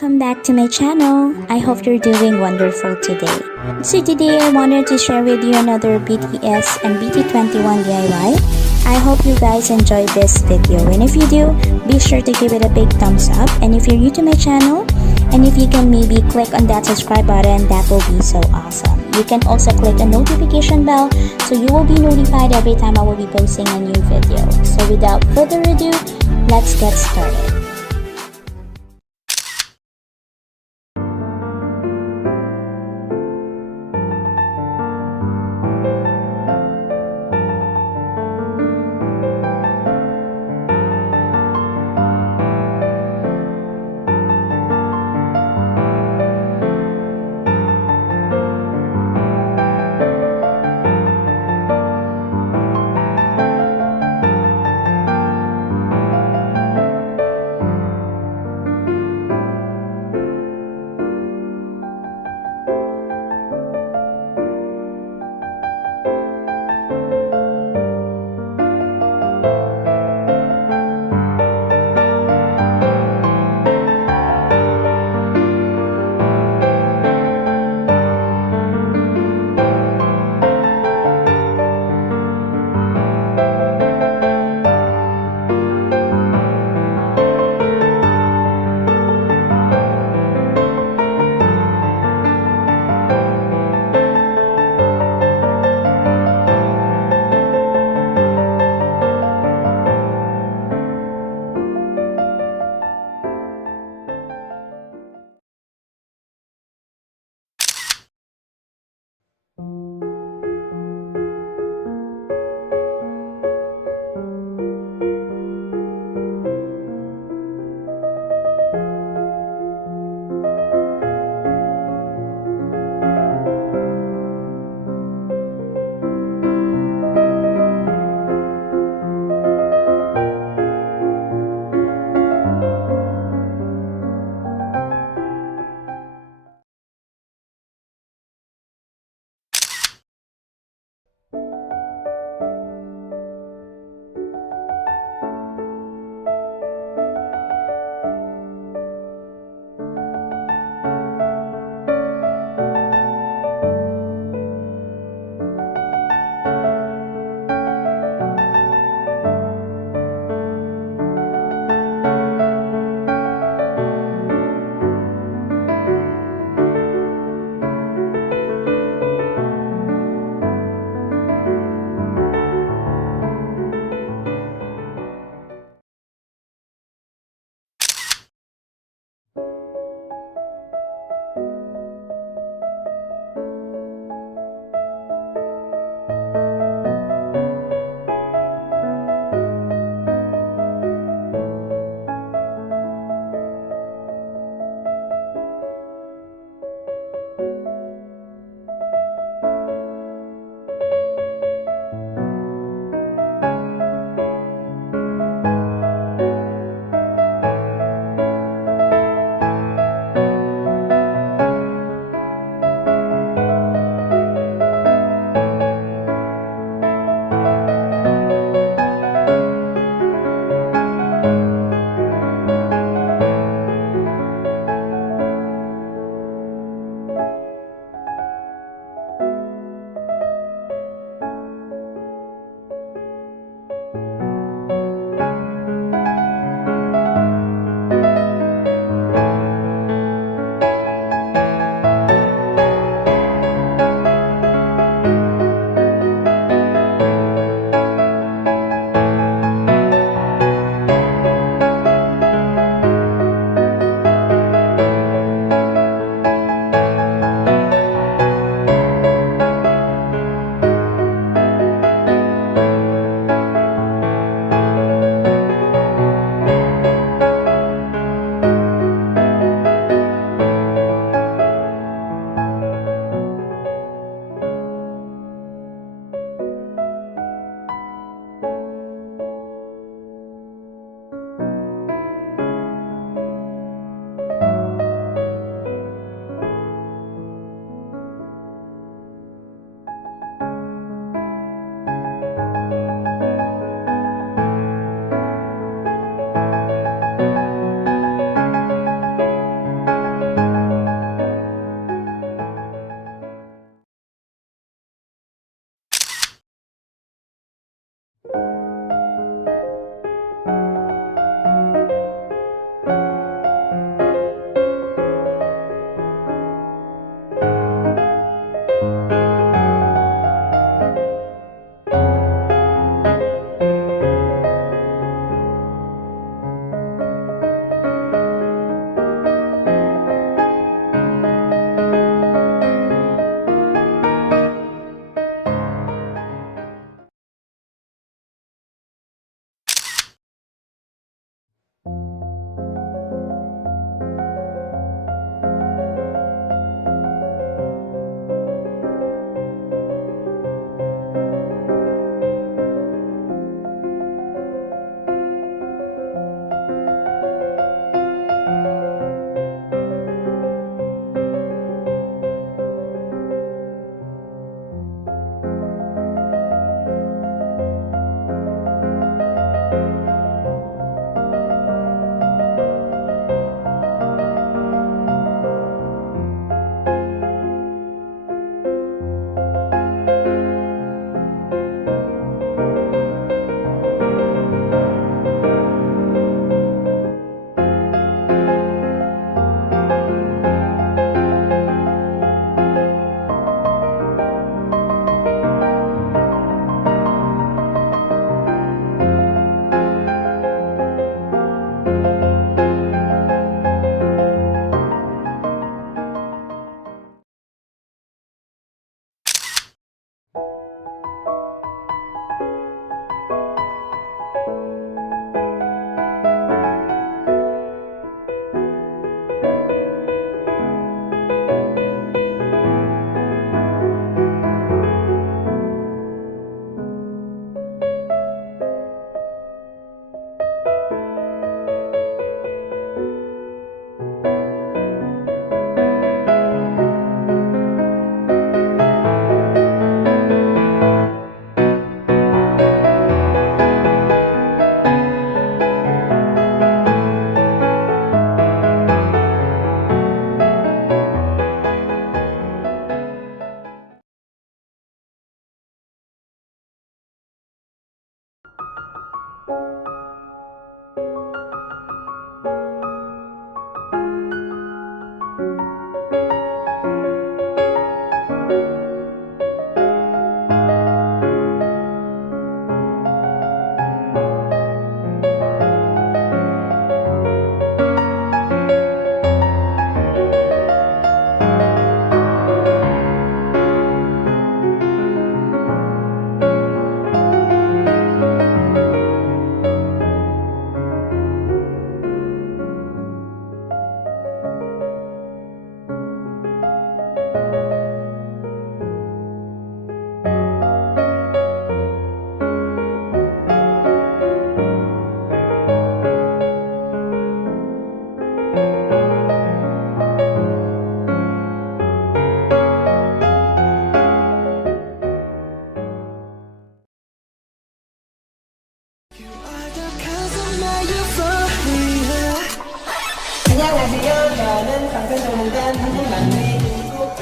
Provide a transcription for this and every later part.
welcome back to my channel. I hope you're doing wonderful today. So today I wanted to share with you another BTS and BT21 DIY. I hope you guys enjoyed this video, and if you do, be sure to give it a big thumbs up. And if you're new to my channel, and if you can maybe click on that subscribe button, that will be so awesome. You can also click the notification bell so you will be notified every time I will be posting a new video. So without further ado, let's get started.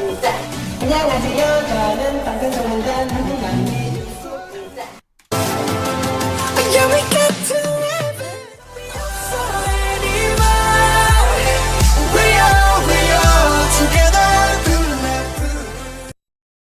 시작. 안녕하세요. 저는 방탄소년